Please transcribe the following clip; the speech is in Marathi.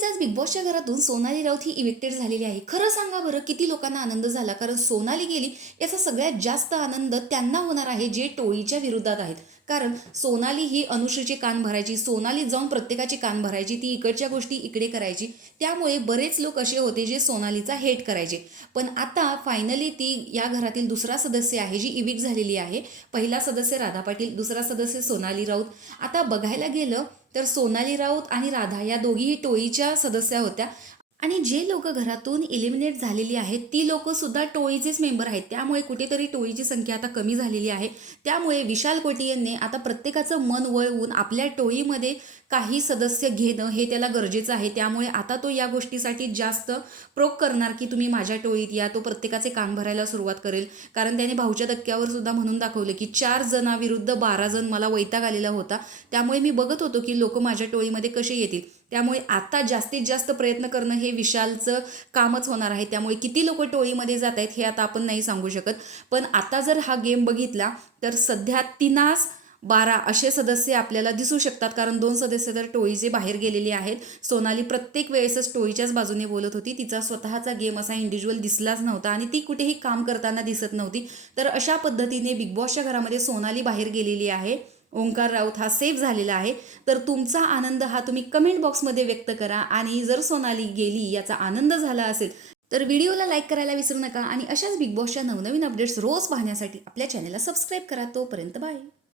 गाईज आज बिग बॉसच्या घरातून सोनाली राऊत ही इविक्टेड झालेली आहे. खरं सांगा बरं किती लोकांना आनंद झाला, कारण सोनाली गेली याचा सगळ्यात जास्त आनंद त्यांना होणार आहे जे टोळीच्या विरोधात आहेत. कारण सोनाली ही अनुश्रीचे कान भरायची, सोनाली जाऊन प्रत्येकाचे कान भरायची, ती इकडच्या गोष्टी इकडे करायची. त्यामुळे बरेच लोक असे होते जे सोनालीचा हेट करायचे. पण आता फायनली ती या घरातील दुसरा सदस्य आहे जी इविक्ट झालेली आहे. पहिला सदस्य राधा पाटील, दुसरा सदस्य सोनाली राऊत. आता बघायला गेलं तर सोनाली राऊत आणि राधा या दोघीही टोळीच्या सदस्या होत्या. आणि जे लोक घरातून इलिमिनेट झालेली आहेत ती लोक सुद्धा टोळीचेच मेंबर आहेत. त्यामुळे कुठेतरी टोळीची संख्या आता कमी झालेली आहे. त्यामुळे विशाल कोटियनने आता प्रत्येकाचं मन वळवून आपल्या टोळीमध्ये काही सदस्य घेणं हे त्याला गरजेचं आहे. त्यामुळे आता तो या गोष्टीसाठी जास्त प्रोक करणार की तुम्ही माझ्या टोळीत या. तो प्रत्येकाचे कान भरायला सुरुवात करेल. कारण त्याने भाऊच्या धक्क्यावर सुद्धा म्हणून दाखवलं की 4 जणांविरुद्ध 12 जण मला वैताग आलेला होता. त्यामुळे मी बघत होतो की लोक माझ्या टोळीमध्ये कसे येतील. त्यामुळे आता जास्तीत जास्त प्रयत्न करणं हे विशालचं कामच होणार आहे. त्यामुळे किती लोक टोळीमध्ये जात आहेत हे आता आपण नाही सांगू शकत. पण आता जर हा गेम बघितला तर सध्या 3-12 असे सदस्य आपल्याला दिसू शकतात. कारण 2 सदस्य तर टोळीचे बाहेर गेलेले आहेत. सोनाली प्रत्येक वेळेसच टोळीच्याच बाजूने बोलत होती. तिचा स्वतःचा गेम असा इंडिव्हिज्युअल दिसलाच नव्हता आणि ती कुठेही काम करताना दिसत नव्हती. तर अशा पद्धतीने बिग बॉसच्या घरामध्ये सोनाली बाहेर गेलेली आहे. ओंकार राऊत हा सेफ झालेला आहे. तर तुमचा आनंद हा तुम्ही कमेंट बॉक्समध्ये व्यक्त करा. आणि जर सोनाली गेली याचा आनंद झाला असेल तर व्हिडिओला लाईक करायला विसरू नका. आणि अशाच बिग बॉसच्या नवनवीन अपडेट्स रोज पाहण्यासाठी आपल्या चॅनलला सबस्क्राईब करा. तोपर्यंत बाय.